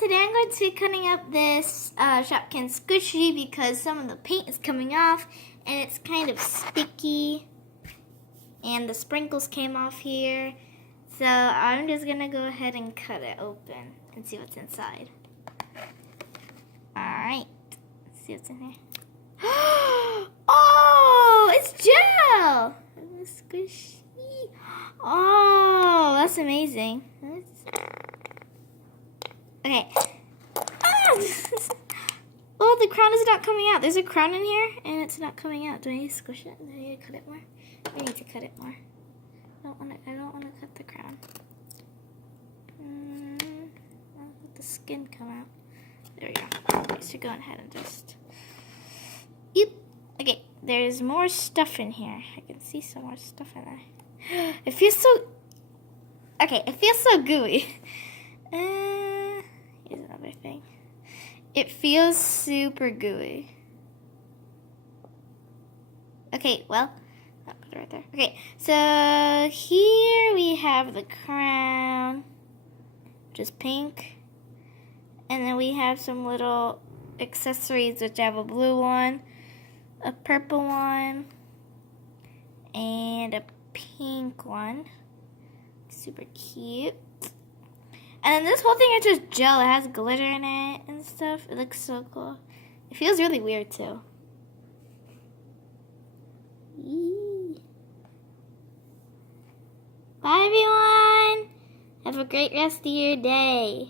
today I'm going to be cutting up this Shopkins squishy because some of the paint is coming off and it's kind of sticky and the sprinkles came off here. So I'm just going to go ahead and cut it open and see what's inside. Alright, let's see what's in here. Oh, it's gel! It's squishy. Oh, that's amazing. Okay. Oh, the crown is not coming out. There's a crown in here, and it's not coming out. Do I need to squish it? Do I need to cut it more? I need to cut it more. I don't want to cut the crown. I'll let the skin come out. There we go. Okay, so go ahead and just... Yep. Okay, there's more stuff in here. I can see some more stuff in there. It feels so... Okay, it feels so gooey. Here's another thing. It feels super gooey. Okay, well, I'll put it right there. Okay, so here we have the crown, which is pink. And then we have some little accessories, which I have a blue one, a purple one, and a pink one. Super cute. And then this whole thing is just gel. It has glitter in it and stuff. It looks so cool. It feels really weird too. Bye everyone. Have a great rest of your day.